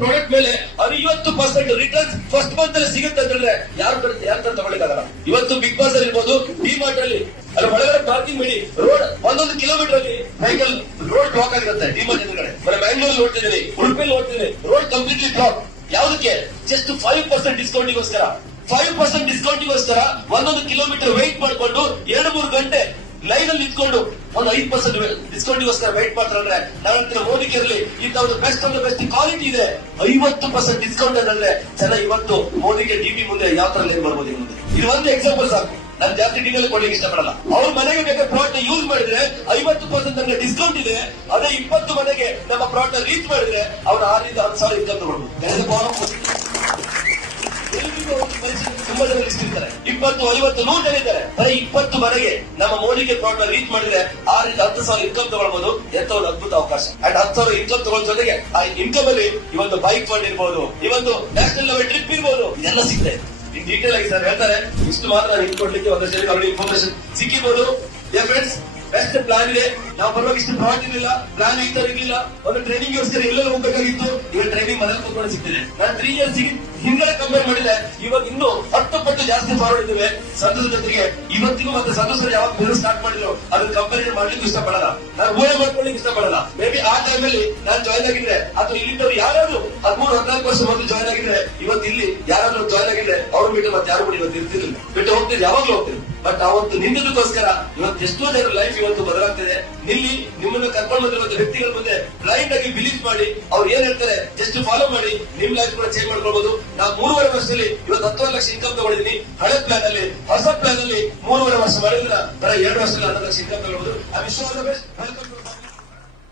Product ಮೇಲೆ 50% returns first month ಅಲ್ಲಿ ಸಿಗುತ್ತೆ ಅಂತಂದ್ರೆ ಯಾರು ತಗೊಳ್ಳಿಕ್ಕಾಗಲ್ಲ. ಇವತ್ತು ಬಿಗ್ ಬಾಸ್ ಅಲ್ಲಿ ಇರ್ಬೋದು, ಡಿಮಾರ್ಟ್ ಅಲ್ಲಿ ಅಲ್ಲಿ ಒಳಗಡೆ ಪಾರ್ಕಿಂಗ್ ಮಾಡಿ ರೋಡ್ 1 ಕಿಲೋಮೀಟರ್ ಅಲ್ಲಿ ವೆಹಿಕಲ್ ರೋಡ್ ಬ್ಲಾಕ್ ಆಗಿರುತ್ತೆ. ಡಿಮಾರ್ಟ್ ಎದುರುಗಡೆ ಮ್ಯಾಂಗ್ಳೂರ್ ನೋಡ್ತಿದ್ದೀನಿ, ಉಡುಪಿಯಲ್ಲಿ ನೋಡ್ತಿದ್ದೀನಿ, ರೋಡ್ ಕಂಪ್ಲೀಟ್ಲಿ ಬ್ಲಾಕ್. ಯಾವುದಕ್ಕೆ? ಜಸ್ಟ್ 5% ಡಿಸ್ಕೌಂಟಿಗೋಸ್ಕರ. 5% ಡಿಸ್ಕೌಂಟಿಗೋಸ್ಕರ 1 ಕಿಲೋಮೀಟರ್ ವೆಯ್ಟ್ ಮಾಡಿಕೊಂಡು 2-3 ಗಂಟೆ ಲೈನ್ ಅಲ್ಲಿ ನಿಂತ್ಕೊಂಡು ಒಂದು 5% ಡಿಸ್ಕೌಂಟಿಗೋಸ್ಕರ ವೆಯ್ಟ್ ಮಾಡ್ತಾರೆ. ನನ್ನ ಮೋದಿಗೆ ಇರಲಿ, ಇಂತ ಒಂದು ಬೆಸ್ಟ್ ಕ್ವಾಲಿಟಿ ಇದೆ. 50% ಡಿಸ್ಕೌಂಟ್ ಅಂದ್ರೆ ಜನ ಇವತ್ತು ಮೋದಿಗೆ ಡಿಪಿ ಮುಂದೆ ಯಾವ ತರ ಲೇನ್ ಬರ್ಬೋದು ಮುಂದೆ. ಇದು ಒಂದು ಎಕ್ಸಾಂಪಲ್ ಸಾಕು, ನಾನು ಜಾಸ್ತಿ ಡೀಟೇಲ್ ಕೊಡ್ಲಿಕ್ಕೆ ಇಷ್ಟಪಡಲ್ಲ. ಅವ್ರ ಮನೆಗೆ ಬೇಕಾದ ಪ್ರಾಡಕ್ಟ್ ಯೂಸ್ ಮಾಡಿದ್ರೆ 50% ನನಗೆ ಡಿಸ್ಕೌಂಟ್ ಇದೆ, ಅದೇ 20 ಮನೆಗೆ ನಮ್ಮ ಪ್ರಾಡಕ್ಟ್ ರೀಚ್ ಮಾಡಿದ್ರೆ ಅವ್ರು 6,000 ಇನ್ಕಮ್ ತಗೊಳ್ಬಹುದು. ತುಂಬಾ ಜನ ಲಿಸ್ಟ್ ಇರ್ತಾರೆ, 20, 50, 100 ಜನ ಇದ್ದಾರೆ. ಬರೀ 20 ಮನೆಗೆ ನಮ್ಮ ಮೋದಿಗೆ ಪ್ರಾಡಕ್ಟ್ ರೀಚ್ ಮಾಡಿದ್ರೆ 6,000 ಇನ್ಕಮ್ ತಗೊಳ್ಬಹುದು. ಎಂತ ಒಂದು ಅದ್ಭುತ ಅವಕಾಶ. ಅಂಡ್ 10,000 ಇನ್ಕಮ್ ತಗೊಳ್ಳೋ ಜೊತೆಗೆ ಆ ಇನ್ಕಮ್ ಅಲ್ಲಿ ಈ ಒಂದು ಬೈಕ್ ಫಂಡ್ ಇರ್ಬೋದು, ಈ ಒಂದು ನ್ಯಾಷನಲ್ ಲೆವೆಲ್ ಟ್ರಿಪ್ ಇರ್ಬೋದು, ಇದೆಲ್ಲ ಸಿಗ್ತದೆ. ಇನ್ ಡೀಟೇಲ್ ಆಗಿ ಸರ್ ಹೇಳ್ತಾರೆ. ಇಷ್ಟು ಮಾತ್ರ ನಾನು ಇಟ್ಕೊಡ್ಲಿಕ್ಕೆ ಒಂದಷ್ಟು ಅವರಿಗೆ ಇನ್ಫಾರ್ಮೇಶನ್ ಸಿಕ್ಕಿರ್ಬೋದು. ಫ್ರೆಂಡ್ಸ್, ಬೆಸ್ಟ್ ಪ್ಲಾನ್ ಇದೆ. ನಾವು ಬರುವಾಗ ಇಷ್ಟು ಪ್ರಾಡಕ್ಟ್ ಇರಲಿಲ್ಲ, ಪ್ಲಾನ್ ಈ ತರ ಇರಲಿಲ್ಲ. ಒಂದು ಟ್ರೈನಿಂಗ್ ಗೋಸ್ಕರ ಎಲ್ಲೆಲ್ಲ ಹೋಗ್ಬೇಕಾಗಿತ್ತು, ಈಗ ಟ್ರೈನಿಂಗ್ ಮನೇಲಿ ಕೂತ್ಕೊಂಡು ಸಿಗ್ತಿದೆ. ನಾನು 3 ಇಯರ್ಸ್ ಹಿಂದೆ ಕಂಪೇರ್ ಮಾಡಿದ್ರೆ ಇವಾಗ ಇನ್ನೂ 10 ಪಟ್ಟು ಜಾಸ್ತಿ ಫಾರ್ವರ್ಡ್ ಇದ್ದೇವೆ. ಸಂತೋಷದ ಜೊತೆಗೆ ಇವತ್ತಿಗೂ ಮತ್ತೆ ಸಂತೋಷರು ಯಾವಾಗ ಬಿಸ್ನೆಸ್ ಸ್ಟಾರ್ಟ್ ಮಾಡಿದ್ರು ಅದನ್ನ ಕಂಪೇರ್ ಮಾಡ್ಲಿಕ್ಕೆ ಇಷ್ಟಪಡಲ್ಲ, ನಾನು ಊಹೆ ಮಾಡ್ಕೊಳ್ಳಿಕ್ಕೆ ಇಷ್ಟಪಡಲ್ಲ. ಮೇ ಬಿ ಆ ಟೈಮ್ ಅಲ್ಲಿ ನಾನು ಜಾಯ್ನ್ ಆಗಿದ್ರೆ ಅಥವಾ ಇಲ್ಲಿದ್ದವರು ಯಾರಾದ್ರೂ 13-14 ವರ್ಷ ಮೊದಲು ಜಾಯ್ನ್ ಆಗಿದ್ರೆ ಇವತ್ತು ಇಲ್ಲಿ ಯಾರಾದ್ರೂ ಜಾಯ್ನ್ ಆಗಿದ್ರೆ ಅವ್ರು ಬಿಟ್ಟು ಮತ್ತೆ ಯಾರು ಕೂಡ ಇವತ್ತು ಇರ್ತಿರ್ಲಿಲ್ಲ. ಬಿಟ್ಟು ಹೋಗ್ತಿದ್ರು, ಯಾವಾಗ್ಲೂ ಹೋಗ್ತಿದ್ರು. ಬಟ್ ಅವತ್ತು ನಿಂತಿದ್ದಕ್ಕೋಸ್ಕರ ಇವತ್ತು ಎಷ್ಟೋ ಜನರ ಲೈಫ್ ಇವತ್ತು ಬದಲಾಗ್ತಿದೆ. ನಿಲ್ಲಿ ನಿಮ್ಮನ್ನು ಕರ್ಕೊಂಡು ಬಂದಿರುವಂತ ವ್ಯಕ್ತಿಗಳ ಮುಂದೆ ಬ್ಲೈಂಡ್ ಆಗಿ ಬಿಲೀವ್ ಮಾಡಿ ಅವ್ರು ಏನ್ ಹೇಳ್ತಾರೆ ಜಸ್ಟ್ ಫಾಲೋ ಮಾಡಿ ನಿಮ್ ಲೈಫ್ ಕೂಡ ಚೇಂಜ್ ಮಾಡ್ಕೊಳ್ಬಹುದು. ನಾನು 3.5 ವರ್ಷದಲ್ಲಿ ಇವತ್ತು 10 ಲಕ್ಷ ಇನ್ಕಮ್ ತಗೊಂಡಿದ್ದೀನಿ. ಹಳೆ ಪ್ಲಾನ್ ಅಲ್ಲಿ, ಹೊಸ ಪ್ಲಾನ್ ಅಲ್ಲಿ 3.5 ವರ್ಷ ಮಾಡಿದ್ರೆ ಬರ 2 ವರ್ಷದಲ್ಲಿ 10 ಲಕ್ಷ ಇನ್ಕಮ್ ತಗೊಳ್ಬಹುದು. I wish you all the best. Welcome.